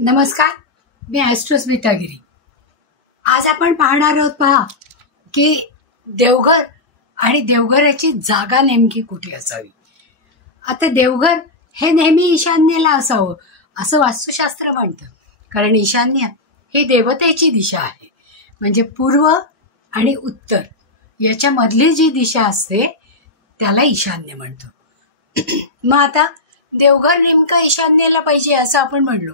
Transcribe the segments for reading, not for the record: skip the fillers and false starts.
नमस्कार, मी ॲस्ट्रोस्मिता गिरी. आज आपण पाहणार आहोत पहा की देवघर आणि देवघराची जागा नेमकी कुठे असावी. आता देवघर हे नेहमी ईशान्येला असावं असं वास्तुशास्त्र म्हणतं, कारण ईशान्य ही देवतेची दिशा आहे. म्हणजे पूर्व आणि उत्तर याच्यामधली जी दिशा असते त्याला ईशान्य म्हणतो. मग आता देवघर नेमकं ईशान्येला पाहिजे असं आपण म्हणलो,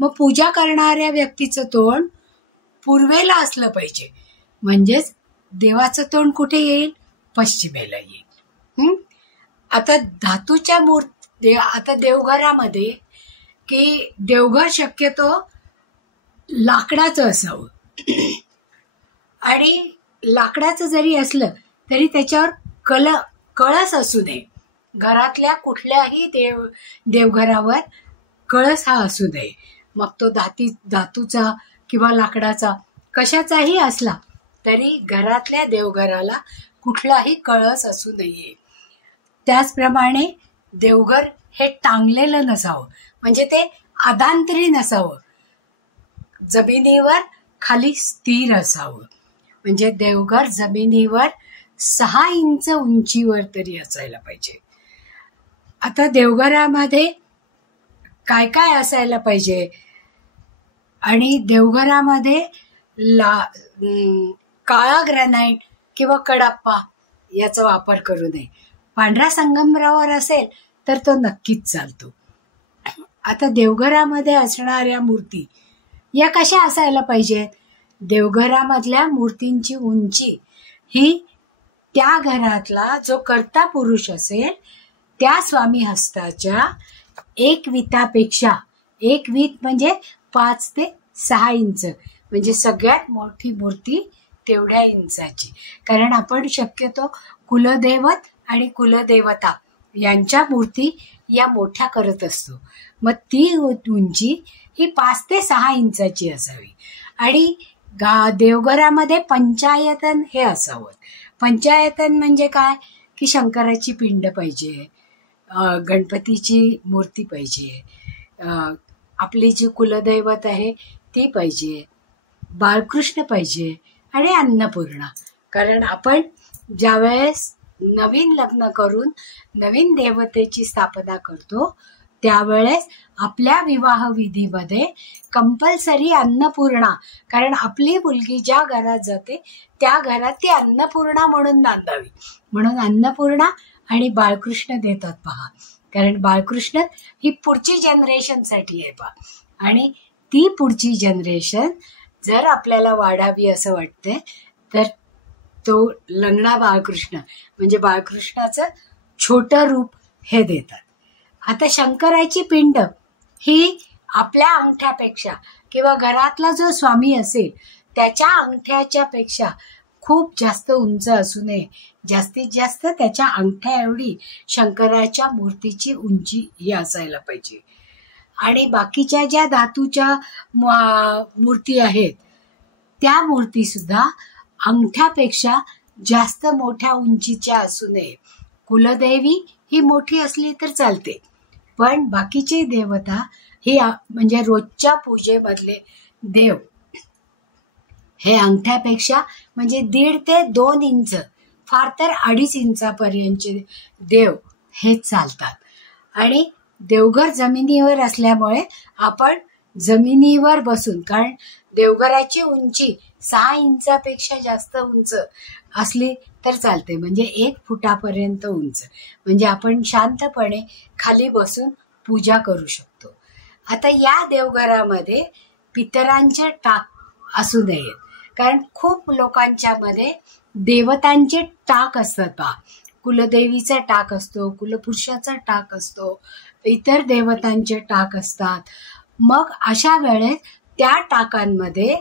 मग पूजा करणाऱ्या व्यक्तीचं तोंड पूर्वेला असलं पाहिजे. म्हणजेच देवाचं तोंड कुठे येईल? पश्चिमेला येईल. आता धातूच्या आता देवघरामध्ये की देवघर शक्यतो लाकडाचं असावं, आणि लाकडाचं जरी असलं तरी त्याच्यावर कळस असू नये. घरातल्या कुठल्याही देवघरावर कळस हा असू नये. मग तो धातूचा किंवा लाकडाचा कशाचाही असला तरी घरातल्या देवघराला कुठलाही कळस असू नये. त्याचप्रमाणे देवघर हे टांगलेलं नसावं, म्हणजे ते अधांतरी नसावं, जमिनीवर खाली स्थिर असावं. म्हणजे देवघर जमिनीवर 6 इंच उंचीवर तरी असायला पाहिजे. आता देवघरामध्ये काय काय असायला पाहिजे? आणि देवघरामध्ये काळा ग्रॅनाइट किंवा कडाप्पा याचा वापर करू नये. पांढरा संगमरवर असेल तर तो नक्कीच चालतो. आता देवघरामध्ये असणाऱ्या मूर्ती या कशा असायला पाहिजेत? देवघरामधल्या मूर्तींची उंची ही त्या घरातला जो कर्ता पुरुष असेल त्या स्वामी हस्ताच्या 1 वितापेक्षा, 1 वीत म्हणजे 5 ते 6 इंच, म्हणजे सगळ्यात मोठी मूर्ती तेवढ्या इंचाची. कारण आपण शक्यतो कुलदैवत आणि कुलदेवता यांच्या मूर्ती या मोठ्या करत असतो. मग ती उंची ही 5 ते 6 इंचाची असावी. आणि देवघरामध्ये पंचायतन हे असावं. पंचायतन म्हणजे काय? की शंकराची पिंड पाहिजे, गणपतीची मूर्ती पाहिजे, आपली जी कुलदैवत आहे ती पाहिजे, बाळकृष्ण पाहिजे आणि अन्नपूर्णा. कारण आपण ज्यावेळेस नवीन लग्न करून नवीन देवतेची स्थापना करतो त्यावेळेस आपल्या विवाह विधीमध्ये कंपल्सरी अन्नपूर्णा, कारण आपली मुलगी ज्या घरात जाते त्या घरात ती अन्नपूर्णा म्हणून नांदावी. म्हणून अन्नपूर्णा आणि बाळकृष्ण देतात पहा, कारण बाळकृष्ण ही पुढची जनरेशनसाठी आहे पहा. आणि ती पुढची जनरेशन जर आपल्याला वाढावी असं वाटते तर तो लंगडा बाळकृष्ण म्हणजे बाळकृष्णाचं छोटं रूप हे देतात. आता शंकराची पिंड ही आपल्या अंगठ्यापेक्षा किंवा घरातला जो स्वामी असेल त्याच्या अंगठ्याच्या पेक्षा खूप जास्त उंच असू नये. जास्तीत जास्त त्याच्या अंगठ्या एवढी शंकराच्या मूर्तीची उंची ही असायला पाहिजे. आणि बाकीच्या ज्या धातूच्या मूर्ती आहेत त्या मूर्ती सुद्धा अंगठ्यापेक्षा जास्त मोठ्या उंचीच्या असू नये. कुलदेवी ही मोठी असली तर चालते, पण बाकीचे देवता हे म्हणजे रोजच्या पूजेमधले देव हे अंगठ्यापेक्षा म्हणजे 1.5 ते 2 इंच, फार तर 2.5 इंचापर्यंतचे देव हे चालतात. आणि देवघर जमिनीवर असल्यामुळे आपण जमिनीवर बसून, कारण देवघराची उंची 6 इंचापेक्षा जास्त उंच असली तर चालते, म्हणजे 1 फुटापर्यंत उंच, म्हणजे आपण शांतपणे खाली बसून पूजा करू शकतो. आता या देवघरामध्ये पितरांचे टाक असू नयेत, कारण खूप लोकांच्या मध्ये देवतांचे टाक असतात पहा. कुलदेवीचा टाक असतो, कुलपुरुषाचा टाक असतो, इतर देवतांचे टाक असतात. मग अशा वेळेस त्या टाकांमध्ये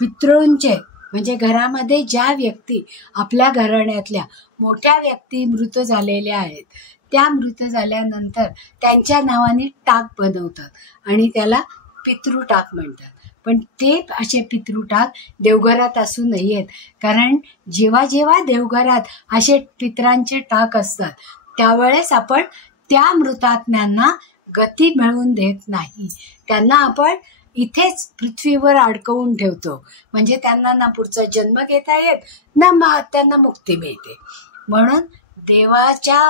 पितॄंचे म्हणजे घरामध्ये ज्या व्यक्ती आपल्या घराण्यातल्या मोठ्या व्यक्ती मृत झालेल्या आहेत त्या मृत झाल्यानंतर त्यांच्या नावाने टाक बनवतात आणि त्याला पितृटाक म्हणतात. पण ते असे पितृटाक देवघरात असू नयेत, कारण जेव्हा जेव्हा देवघरात असे पितरांचे टाक असतात त्यावेळेस आपण त्या मृतात्म्यांना गती मिळवून देत नाही. त्यांना आपण इथेच पृथ्वीवर अडकवून ठेवतो. म्हणजे त्यांना ना पुढचा जन्म घेता येत ना त्यांना मुक्ती मिळते. म्हणून देवाच्या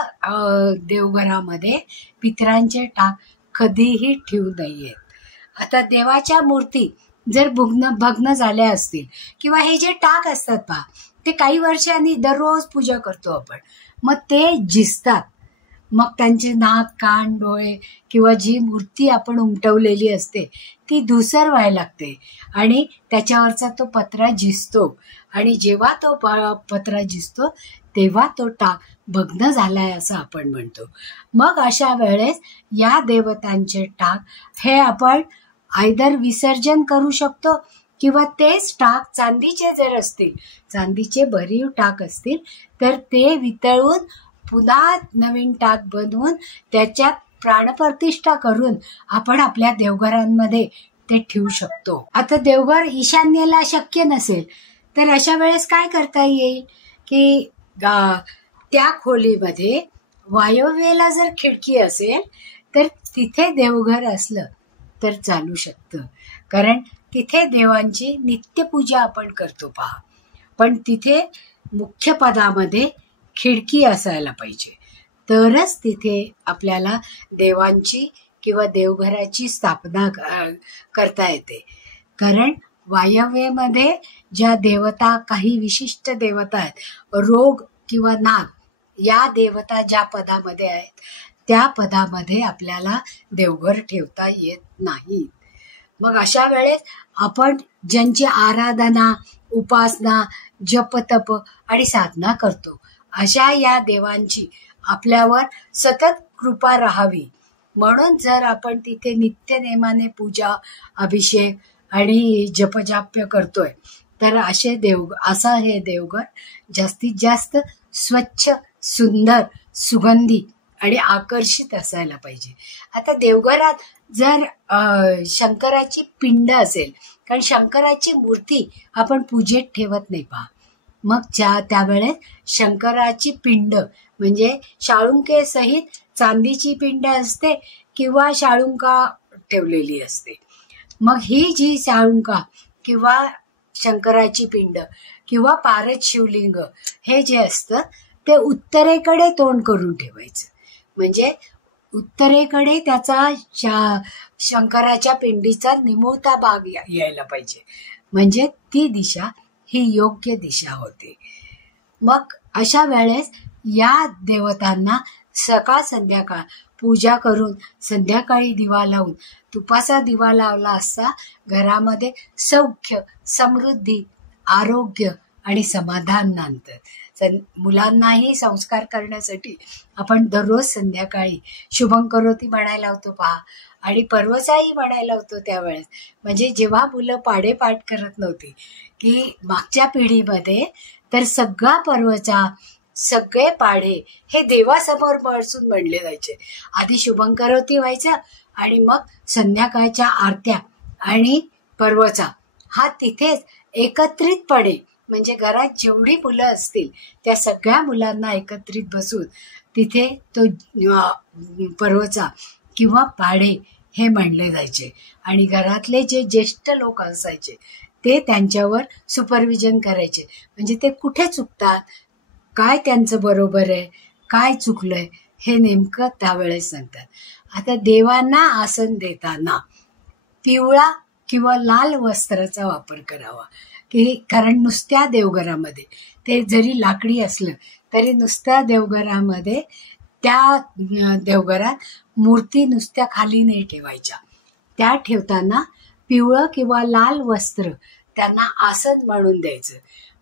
देवघरामध्ये पितरांचे टाक कधीही ठेवू नयेत. आता देवाच्या मूर्ती जर भग्न झाल्या असतील किंवा हे जे टाक असतात पहा, ते काही वर्षांनी दररोज पूजा करतो आपण, मग ते झिजतात. मग त्यांचे नाक, कान, डोळे किंवा जी मूर्ती आपण उमटवलेली असते ती धुसर व्हायला लागते आणि त्याच्यावरचा तो पत्रा झिजतो. आणि जेव्हा तो पत्रा झिजतो तेव्हा तो टाक भग्न झालाय असं आपण म्हणतो. मग अशा वेळेस या देवतांचे टाक हे आपण आयदर विसर्जन करू शकतो किंवा तेच टाक चांदीचे जर असतील, चांदीचे भरीव टाक असतील, तर ते वितळून पुन्हा नवीन टाक बनवून त्याच्यात प्राणप्रतिष्ठा करून आपण आपल्या देवघरांमध्ये ते ठेवू शकतो. आता देवघर ईशान्येला शक्य नसेल तर अशा वेळेस काय करता येईल की त्या खोलीमध्ये वायव्येला जर खिडकी असेल तर तिथे देवघर असलं तर चालू शकतं. कारण तिथे देवांची नित्यपूजा आपण करतो पहा. पण तिथे मुख्य पदामध्ये खिडकी असायला पाहिजे, तरच तिथे आपल्याला देवांची किंवा देवघराची स्थापना करता येते. कारण वायव्येमध्ये ज्या देवता, काही विशिष्ट देवता आहेत, रोग किंवा नाग, या देवता ज्या पदामध्ये आहेत त्या पदामध्ये आपल्याला देवघर ठेवता येत नाही. मग अशा वेळेस आपण ज्यांची आराधना, उपासना, जपतप आणि साधना करतो, अशा या देवांची आपल्यावर सतत कृपा राहावी म्हणून जर आपण तिथे नित्यनेमाने पूजा, अभिषेक आणि जपजाप्य करतोय, तर असं हे देवघर जास्तीत जास्त स्वच्छ, सुंदर, सुगंधी आणि आकर्षित असायला पाहिजे. आता देवघरात जर शंकराची पिंड असेल, कारण शंकराची मूर्ती आपण पूजेत ठेवत नाही पहा, मग त्यावेळेस शंकराची पिंड म्हणजे शाळुंके सहित चांदीची पिंड असते किंवा शाळुंका ठेवलेली असते. मग ही जी शाळुंका किंवा शंकराची पिंड किंवा पारद शिवलिंग हे जे असतं ते उत्तरेकडे तोंड करून ठेवायचं. म्हणजे उत्तरेकडे त्याचा शंकराच्या पिंडीचा निमुळता भाग यायला पाहिजे, म्हणजे ती दिशा ही योग्य दिशा होते. मग अशा वेळेस या देवतांना सकाळ संध्याकाळ पूजा करून संध्याकाळी दिवा लावून, तुपाचा दिवा लावला असता घरामध्ये सौख्य, समृद्धी, आरोग्य आणि समाधान नांदतं. मुलांनाही संस्कार करण्यासाठी आपण दररोज संध्याकाळी शुभं करोती म्हणायला होतो पहा, आणि पर्वचाही म्हणायला होतो त्यावेळेस. म्हणजे जेव्हा मुलं पाढेपाठ करत नव्हती, की मागच्या पिढीमध्ये तर सगळा पर्वचा, सगळे पाढे हे देवासमोर बसून म्हणले जायचे. आधी शुभं करोती व्हायचं आणि मग संध्याकाळच्या आरत्या आणि पर्वचा हा तिथेच एकत्रितपणे, म्हणजे घरात जेवढी मुलं असतील त्या सगळ्या मुलांना एकत्रित बसून तिथे तो पर्वचा किंवा पाढे हे म्हणले जायचे. आणि घरातले जे ज्येष्ठ लोक असायचे ते त्यांच्यावर सुपरविजन करायचे, म्हणजे ते कुठे चुकतात, काय त्यांचं बरोबर आहे, काय चुकलंय हे नेमकं त्यावेळेस सांगतात. आता देवांना आसन देताना पिवळा किंवा लाल वस्त्राचा वापर करावा, की कारण नुसत्या देवघरामध्ये, ते जरी लाकडी असलं तरी नुसत्या देवघरामध्ये, त्या देवघरात मूर्ती नुसत्या खाली नाही ठेवायच्या. त्या ठेवताना पिवळं किंवा लाल वस्त्र त्यांना आसन म्हणून द्यायचं.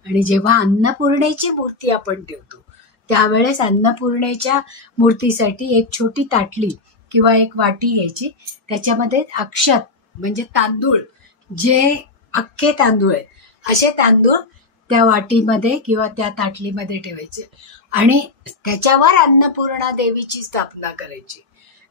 आणि जेव्हा अन्नपूर्णेची मूर्ती आपण ठेवतो त्यावेळेस अन्नपूर्णेच्या मूर्तीसाठी एक छोटी ताटली किंवा एक वाटी घ्यायची, त्याच्यामध्ये अक्षत म्हणजे तांदूळ, जे अख्खे तांदूळ आहे असे तांदूळ त्या वाटीमध्ये किंवा त्या ताटलीमध्ये ठेवायचे आणि त्याच्यावर अन्नपूर्णा देवीची स्थापना करायची.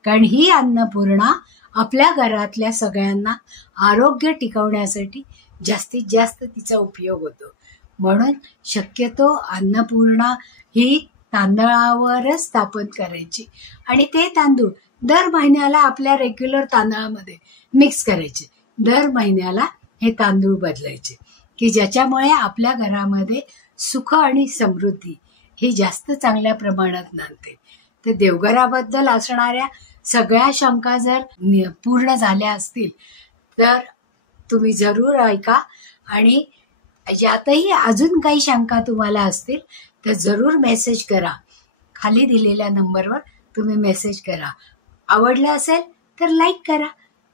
कारण ही अन्नपूर्णा आपल्या घरातल्या सगळ्यांना आरोग्य टिकवण्यासाठी जास्तीत जास्त तिचा उपयोग होतो. म्हणून शक्यतो अन्नपूर्णा ही तांदळावरच स्थापन करायची आणि ते तांदूळ दर महिन्याला आपल्या रेग्युलर तांदळामध्ये मिक्स करायचे, दर महिन्याला हे तांदूळ बदलायचे, की ज्याच्यामुळे आपल्या घरामध्ये सुख आणि समृद्धी ही जास्त चांगल्या प्रमाणात नांदते. तर देवघराबद्दल असणाऱ्या सगळ्या शंका जर पूर्ण झाल्या असतील तर तुम्ही जरूर ऐका, आणि यातही अजून काही शंका तुम्हाला असतील तर जरूर मेसेज करा. खाली दिलेल्या नंबरवर तुम्ही मेसेज करा. आवडलं असेल तर लाईक करा,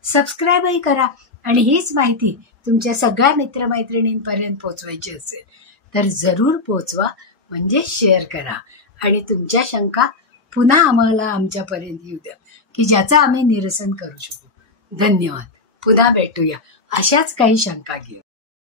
सबस्क्राईबही करा, आणि हीच माहिती तुमच्या सगळ्या मित्रमैत्रिणींपर्यंत पोचवायची असेल तर जरूर पोचवा, म्हणजे शेअर करा, आणि तुमच्या शंका पुन्हा आम्हाला आमच्यापर्यंत येऊ द्या, की ज्याचं आम्ही निरसन करू शकू. धन्यवाद. पुन्हा भेटूया अशाच काही शंका घेऊन.